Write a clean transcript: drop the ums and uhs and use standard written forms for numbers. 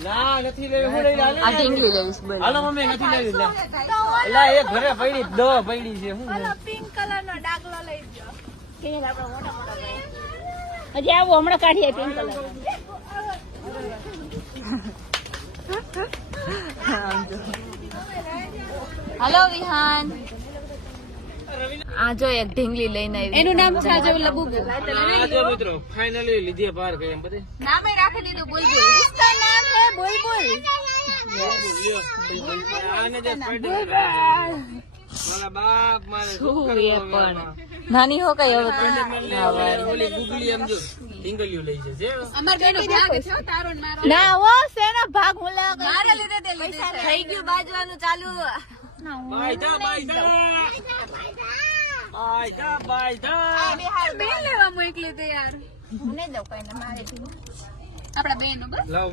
ના નથી લેવી હું લઈ લે આ ઢીંગલી લઈશ બોલ હાલો મમ્મી નથી લેવી લે એલા એ ઘરે પડી દવા પડી છે હું પિંક કલર નો ડાગલો લઈ જાઓ કે આપડા મોટા મોટા હજી આવો હમણાં કાઢીએ પિંક કલર હાલો વિહાન આ જો એક ઢીંગલી લઈને આવી એનું નામ છે આજે લબુ આ જો મિત્રો ફાઇનલી લીધી બાર ગઈ એમ બધે નામે રાખી દીધું બુલબુલ इसका नाम है बुलबुल આને જે મારા બાપ મારે શું એ પણ નાની હો કઈ હવે ઓલી ગુગલી એમ જો ઢીંગલીઓ લઈ છે અમાર બેનો ભાગ છે તારો ને મારો ના વો સેનો ભાગ હું લેવા ગઈ મારે લીધે તે લીધે થઈ ગયું બાજવાનું ચાલુ બાયધા બિહાર બેન લેવા મોકલી દે યાર હું નહીં દઉં કઈ મારે આપડા બેનો બસ લાવ